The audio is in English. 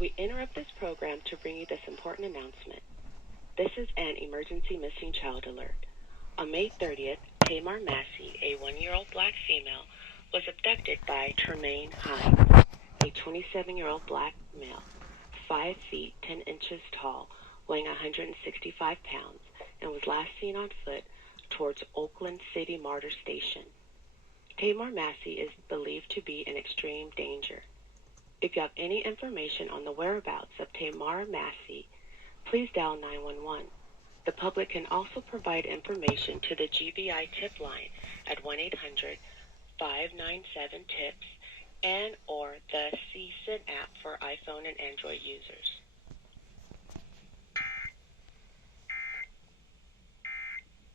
We interrupt this program to bring you this important announcement. This is an emergency missing child alert. On May 30th, Tamar Massey, a 1-year-old black female, was abducted by Tremaine Hines, a 27-year-old black male, 5 feet 10 inches tall, weighing 165 pounds, and was last seen on foot towards Oakland City Martyr Station. Tamar Massey is believed to be in extreme danger. If you have any information on the whereabouts of Tamar Massey, please dial 911. The public can also provide information to the GBI tip line at 1-800-597-TIPS and or the CSIN app for iPhone and Android users.